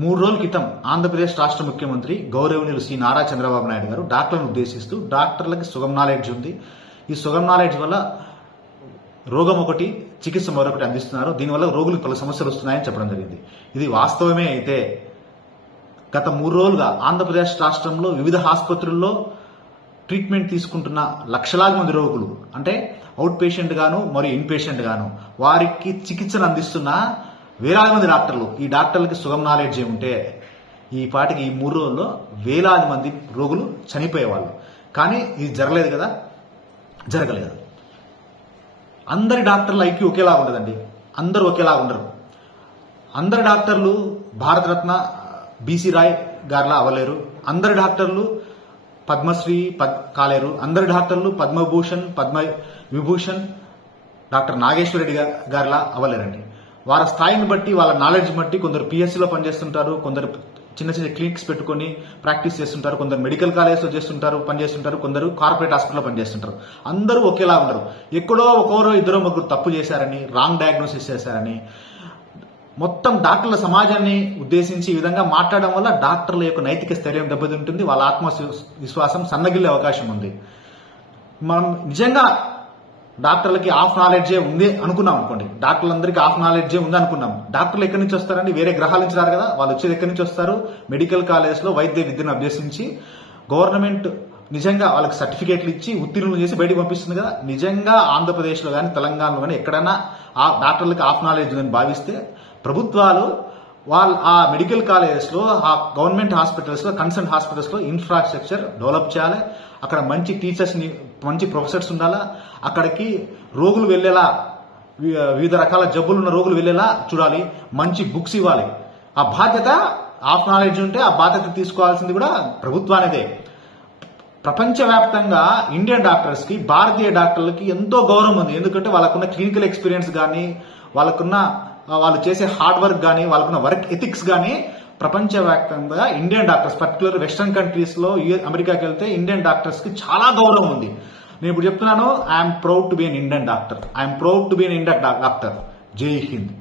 మూడు రోజుల క్రితం ఆంధ్రప్రదేశ్ రాష్ట్ర ముఖ్యమంత్రి గౌరవనీయులు శ్రీ నారా చంద్రబాబు నాయుడు గారు డాక్టర్లను ఉద్దేశిస్తూ డాక్టర్లకి సుగం నాలెడ్జ్ ఉంది. ఈ సుగం నాలెడ్జ్ వల్ల రోగం ఒకటి చికిత్స మరొకటి అందిస్తున్నారు. దీనివల్ల రోగులకు పలు సమస్యలు వస్తున్నాయని చెప్పడం జరిగింది. ఇది వాస్తవమే అయితే గత మూడు రోజులుగా ఆంధ్రప్రదేశ్ రాష్ట్రంలో వివిధ ఆసుపత్రుల్లో ట్రీట్మెంట్ తీసుకుంటున్న లక్షలాది మంది రోగులు అంటే అవుట్ పేషెంట్ గాను మరియు ఇన్ పేషెంట్ గాను వారికి చికిత్సను అందిస్తున్న వేలాది మంది డాక్టర్లు ఈ డాక్టర్లకి సుగం నాలెడ్జ్ ఉంటే ఈ పాటికి ఈ మూడు రోజుల్లో వేలాది మంది రోగులు చనిపోయేవాళ్ళు. కానీ ఇది జరగలేదు కదా? జరగలేదు. అందరి డాక్టర్ల ఐక్యూ ఒకేలా ఉండదండి. అందరూ ఒకేలా ఉండరు. అందరు డాక్టర్లు భారతరత్న బీసీ రాయ్ గారిలా అవ్వలేరు. అందరు డాక్టర్లు పద్మశ్రీ పద్ కాలేరు. అందరు డాక్టర్లు పద్మభూషణ్ పద్మ విభూషణ్ డాక్టర్ నాగేశ్వర రెడ్డి గారిలా అవ్వలేరండి. వాళ్ళ స్థాయిని బట్టి వాళ్ళ నాలెడ్జ్ బట్టి కొందరు పిఎస్సీలో పనిచేస్తుంటారు కొందరు చిన్న చిన్న క్లినిక్స్ పెట్టుకొని ప్రాక్టీస్ చేస్తుంటారు కొందరు మెడికల్ కాలేజ్లో చేస్తుంటారు పనిచేస్తుంటారు కొందరు కార్పొరేట్ హాస్పిటల్లో పనిచేస్తుంటారు. అందరూ ఒకేలా ఉండరు. ఎక్కడో ఒకరో ఇద్దరు ముగ్గురు తప్పు చేశారని రాంగ్ డయాగ్నోసిస్ చేశారని మొత్తం డాక్టర్ల సమాజాన్ని ఉద్దేశించి ఈ విధంగా మాట్లాడడం వల్ల డాక్టర్ల యొక్క నైతిక స్థైర్యం దెబ్బతింటుంది వాళ్ళ ఆత్మ విశ్వాసం సన్నగిల్లే అవకాశం ఉంది. మనం నిజంగా డాక్టర్లకి ఆఫ్ నాలెడ్జే ఉంది అనుకున్నాం అనుకోండి. డాక్టర్లందరికీ ఆఫ్ నాలెడ్జే ఉంది అనుకున్నాం. డాక్టర్లు ఎక్కడి నుంచి వస్తారండి? వేరే గ్రహాల నుంచి రారు కదా? వాళ్ళు వచ్చేది ఎక్కడి నుంచి వస్తారు? మెడికల్ కాలేజ్లో వైద్య విద్యను అభ్యసించి గవర్నమెంట్ నిజంగా వాళ్ళకి సర్టిఫికేట్లు ఇచ్చి ఉత్తీర్ణులు చేసి బయటకు పంపిస్తుంది కదా? నిజంగా ఆంధ్రప్రదేశ్లో కానీ తెలంగాణలో కానీ ఎక్కడైనా ఆ డాక్టర్లకి ఆఫ్ నాలెడ్జ్ ఉందని భావిస్తే ప్రభుత్వాలు వాళ్ళ ఆ మెడికల్ కాలేజెస్లో ఆ గవర్నమెంట్ హాస్పిటల్స్లో కన్సర్న్ హాస్పిటల్స్లో ఇన్ఫ్రాస్ట్రక్చర్ డెవలప్ చేయాలి. అక్కడ మంచి టీచర్స్ని మంచి ప్రొఫెసర్స్ ఉండాలా. అక్కడికి రోగులు వెళ్ళేలా వి- వివిధ రకాల జబ్బులు ఉన్న రోగులు వెళ్ళేలా చూడాలి. మంచి బుక్స్ ఇవ్వాలి. ఆ బాధ్యత ఆఫ్ నాలెడ్జ్ ఉంటే ఆ బాధ్యత తీసుకోవాల్సింది కూడా ప్రభుత్వానిదే. ప్రపంచవ్యాప్తంగా ఇండియన్ డాక్టర్స్కి భారతీయ డాక్టర్లకి ఎంతో గౌరవం ఉంది. ఎందుకంటే వాళ్ళకున్న క్లినికల్ ఎక్స్పీరియన్స్ కానీ వాళ్ళకున్న వాళ్ళు చేసే హార్డ్ వర్క్ కానీ వాళ్ళకున్న వర్క్ ఎథిక్స్ కానీ ప్రపంచవ్యాప్తంగా ఇండియన్ డాక్టర్స్ పర్టికులర్ వెస్టర్న్ కంట్రీస్లో అమెరికాకి వెళ్తే ఇండియన్ డాక్టర్స్కి చాలా గౌరవం ఉంది. నేను ఇప్పుడు చెప్తున్నాను I'm proud to be an Indian doctor I'm proud to be an Indian doctor Jai Hind.